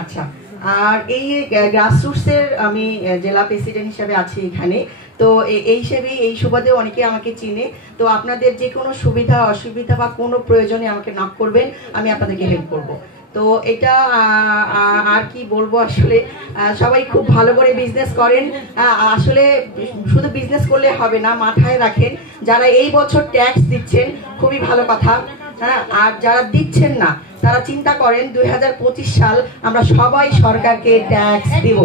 আচ্ছা, আর এই গ্রাসরুটসের আমি জেলা প্রেসিডেন্ট হিসেবে আছি এখানে। তো এই হিসেবে এই সুবাদে অনেকে আমাকে চিনে। তো আপনাদের যে কোনো সুবিধা অসুবিধা বা কোনো প্রয়োজনে আমাকে নক করবেন, আমি আপনাদেরকে হেল্প করব। তো এটা আর কি বলবো, আসলে সবাই খুব ভালো করে বিজনেস করেন। আসলে শুধু বিজনেস করলে হবে না, মাথায় রাখেন যারা এই বছর ট্যাক্স দিচ্ছেন খুবই ভালো কথা, হ্যাঁ, আর যারা দিচ্ছেন না তারা চিন্তা করেন 2025 সাল আমরা সবাই সরকারকে ট্যাক্স দিব।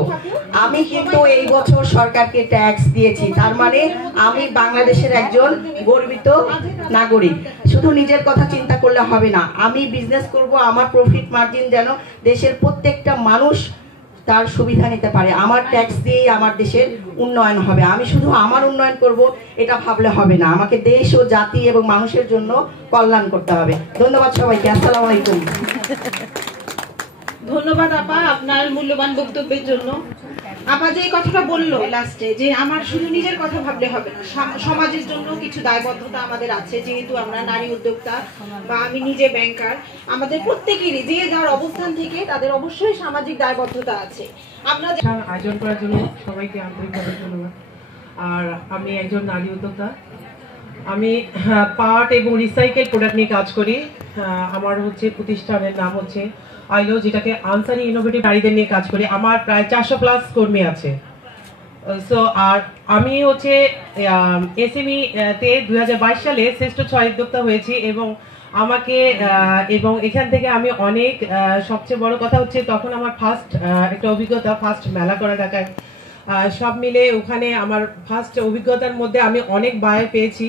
আমি কিন্তু এই বছর সরকারকে ট্যাক্স দিয়েছি, তার মানে আমি বাংলাদেশের একজন গর্বিত নাগরিক। শুধু নিজের কথা চিন্তা করলে হবে না, আমি বিজনেস করব, আমার প্রফিট মার্জিন যেন দেশের প্রত্যেকটা মানুষ তার সুবিধা নিতে পারে। আমার ট্যাক্স দিয়েই আমার দেশের উন্নয়ন হবে। আমি শুধু আমার উন্নয়ন করব এটা ভাবলে হবে না, আমাকে দেশ ও জাতি এবং মানুষের জন্য কল্যাণ করতে হবে। ধন্যবাদ সবাইকে, আসসালামু আলাইকুম। ধন্যবাদ আপা আপনার মূল্যবান বক্তব্যের জন্য। আপা যে কথাটা বললো লাস্টে, যে আমার শুধু নিজের কথা ভাবলে হবে না, সমাজের জন্য কিছু দায়বদ্ধতা আমাদের আছে। যেহেতু আমরা নারী উদ্যোক্তা বা আমি নিজে ব্যাংকার, আমাদের প্রত্যেকেরই যে যার অবস্থান থেকে তাদের অবশ্যই সামাজিক দায়বদ্ধতা আছে। আপনাদের আয়োজন করার জন্য সবাইকে আন্তরিকভাবে ধন্যবাদ। আর আমি একজন নারী উদ্যোক্তা, আমি পাট এবং রিসাইকেল প্রোডাক্ট নিয়ে কাজ করি। আমার প্রতিষ্ঠানের নাম হচ্ছে আইলো, যেটাকে আনসারি ইনোভেটিভ নারীদের নিয়ে কাজ করি। আমার প্রায় 400+ কর্মী আছে। সো আর আমি এসএমই তে 2022 সালে শ্রেষ্ঠ 6 উদ্যোক্তা হয়েছি এবং আমাকে এবং এখান থেকে আমি অনেক সবচেয়ে বড় কথা হচ্ছে তখন আমার ফার্স্ট একটা অভিজ্ঞতা, ফার্স্ট মেলা করা ঢাকায়। সব মিলে ওখানে আমার ফার্স্ট অভিজ্ঞতার মধ্যে আমি অনেক বায়ার পেয়েছি,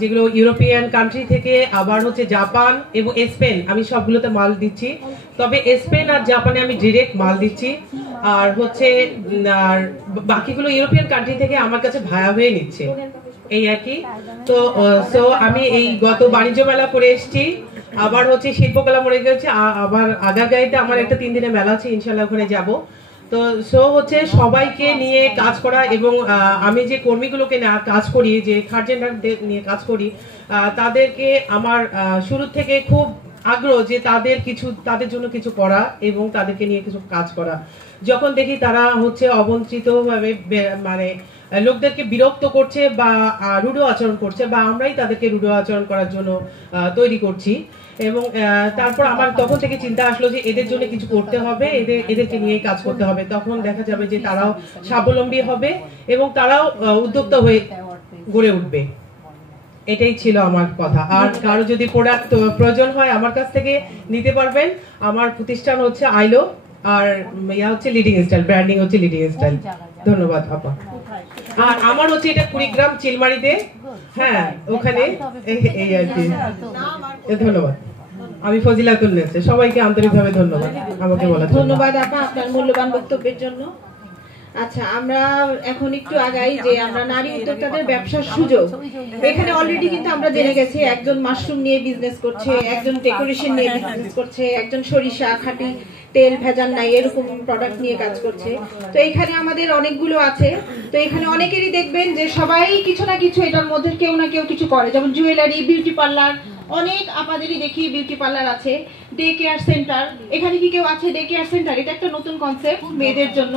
যেগুলো ইউরোপিয়ান কান্ট্রি থেকে, আবার জাপান এবং স্পেন। আমি সবগুলোতে মাল দিচ্ছি, তবে স্পেন আর জাপানে আমি ডিরেক্ট মাল দিচ্ছি। আর আর বাকিগুলো ইউরোপিয়ান কান্ট্রি থেকে আমার কাছে ভায়া হয়ে নিচ্ছে, এই আর কি। তো আমি এই গত বাণিজ্য মেলা করে এসেছি, আবার শিল্পকলা মরে গেছে, আবার আগারগাঁইতে আমার একটা 3 দিনের মেলা আছে, ইনশাল্লাহ ওখানে যাব। তো সবাইকে নিয়ে কাজ করা এবং আমি যে কর্মীগুলোকে কাজ করি, যে থার্ড জেন্ডারদের নিয়ে কাজ করি, তাদেরকে আমার শুরু থেকে খুব আগ্রহ যে তাদের জন্য কিছু করা এবং তাদেরকে নিয়ে কিছু কাজ করা। যখন দেখি তারা অবঞ্চিত ভাবে মানে লোকদেরকে বিরক্ত করছে বা রূঢ় আচরণ করছে, বা আমরাই তাদেরকে রূঢ় আচরণ করার জন্য তৈরি করছি, এবং তারপর আমার তখন থেকে চিন্তা আসলো যে এদের জন্য কিছু করতে হবে, এদেরকে নিয়ে কাজ করতে হবে। তখন দেখা যাবে যে তারাও স্বাবলম্বী হবে এবং তারাও উদ্যোক্তা হয়ে গড়ে উঠবে। এটাই ছিল আমার কথা। আর কারো যদি প্রোডাক্ট প্রয়োজন হয় আমার কাছ থেকে নিতে পারবেন। আমার প্রতিষ্ঠান আইলো, আর leading style, branding leading style. ধন্যবাদ আপা। আর আমার এটা কুড়িগ্রাম চিলমারিতে, হ্যাঁ ওখানে, এই আর কি। ধন্যবাদ। আমি ফজিলাতুল নেসে, সবাইকে আন্তরিকভাবে ধন্যবাদ আমাকে বলা। ধন্যবাদ আপা আপনার মূল্যবান বক্তব্যের জন্য। আচ্ছা, আমরা এখন একটু আগাই যে আমরা নারী উদ্যোক্তাদের ব্যবসার সুযোগ। এখানে অলরেডি কিন্তু আমরা জেনে গেছি একজন মাশরুম নিয়ে বিজনেস করছে, একজন ডেকোরেশন নিয়ে বিজনেস করছে, একজন সরিষা খাঁটি তেল ভেজাল নাই এরকম প্রোডাক্ট নিয়ে কাজ করছে। তো এখানে আমাদের অনেকগুলো আছে। তো এখানে অনেকেরই দেখবেন যে সবাই কিছু না কিছু এটার মধ্যে কেউ না কেউ কিছু করে, যেমন জুয়েলারি, বিউটি পার্লার। অনেক আপাদেরই দেখি বিউটি পার্লার আছে, ডে কেয়ার সেন্টার। এখানে কি কেউ আছে ডে কেয়ার সেন্টার? এটা একটা নতুন কনসেপ্ট মেয়েদের জন্য,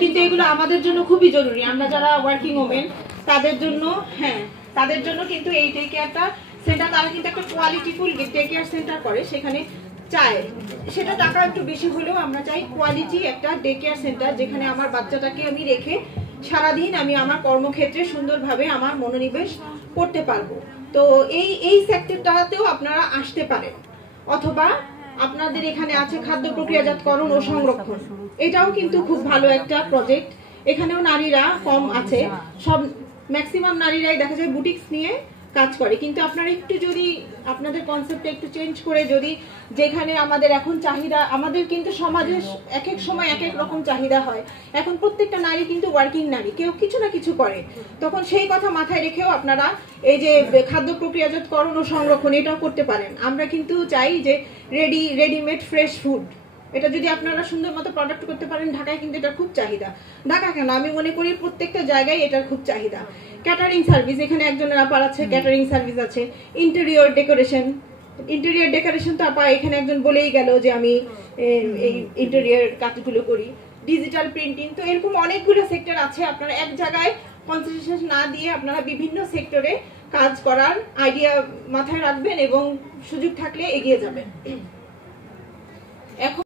কিন্তু এগুলো আমাদের জন্য খুবই জরুরি। আমরা যারা ওয়ার্কিং ওমেন তাদের জন্য, হ্যাঁ তাদের জন্য কিন্তু এই ডে কেয়ারটা সেন্টার, তারা কিন্তু একটা কোয়ালিটিফুল ডে কেয়ার সেন্টার করে। সেখানে চাই সেটা টাকা একটু বেশি হলেও আমরা চাই কোয়ালিটি একটা ডে কেয়ার সেন্টার, যেখানে আমার বাচ্চাটাকে আমি রেখে সারাদিন আমি আমার কর্মক্ষেত্রে সুন্দরভাবে আমার মনোনিবেশ করতে পারবো। তো এই সেক্টরটাতেও আপনারা আসতে পারেন। অথবা আপনাদের এখানে আছে খাদ্য প্রক্রিয়াজাতকরণ ও সংরক্ষণ, এটাও কিন্তু খুব ভালো একটা প্রজেক্ট। এখানেও নারীরা কম আছে, সব ম্যাক্সিমাম নারীরাই দেখা যায় বুটিক্স নিয়ে কাজ করে। কিন্তু আপনারা একটু যদি আপনাদের কনসেপ্টটা একটু চেঞ্জ করে, যদি যেখানে আমাদের এখন চাহিদা, আমাদের কিন্তু সমাজে এক এক সময় এক এক রকম চাহিদা হয়। এখন প্রত্যেকটা নারী কিন্তু ওয়ার্কিং নারী, কেউ কিছু না কিছু করে। তখন সেই কথা মাথায় রেখেও আপনারা এই যে খাদ্য প্রক্রিয়াজাতকরণ ও সংরক্ষণ এটাও করতে পারেন। আমরা কিন্তু চাই যে রেডিমেড ফ্রেশ ফুড, এটা যদি আপনারা সুন্দর মতো প্রোডাক্ট করতে পারেন, ঢাকায় কিন্তু এটা খুব চাহিদা। ঢাকা কেন, আমি মনে করি প্রত্যেকটা জায়গায় এটার খুব চাহিদা। ক্যাটারিং সার্ভিস, এখানে একজনের আপার আছে, ক্যাটারিং সার্ভিস আছে। ইন্টেরিয়র ডেকোরেশন তো আপা এখানে একজন বলেই গেল যে আমি এই ইন্টেরিয়র কাজগুলো করি, ডিজিটাল প্রিন্টিং। তো এরকম অনেকগুলো সেক্টর আছে, আপনারা এক জায়গায় কনসেন্ট্রেশন না দিয়ে আপনারা বিভিন্ন সেক্টরে কাজ করার আইডিয়া মাথায় রাখবেন এবং সুযোগ থাকলে এগিয়ে যাবেন। এখন